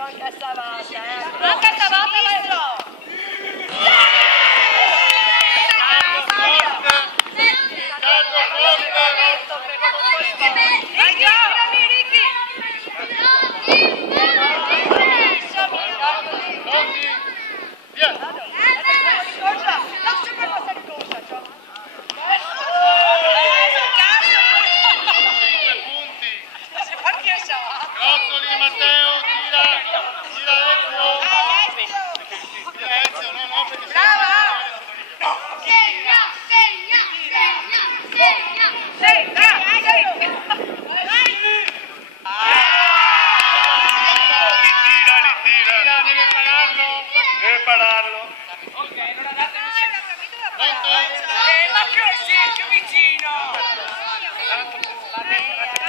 anche stavolta, Anche stavolta, maestro! Rozzoli, Matteo, gira Ezio, no, perché deve pararlo. Ok, allora datemi un secondo. Pronto? Ma più vicino! Va bene.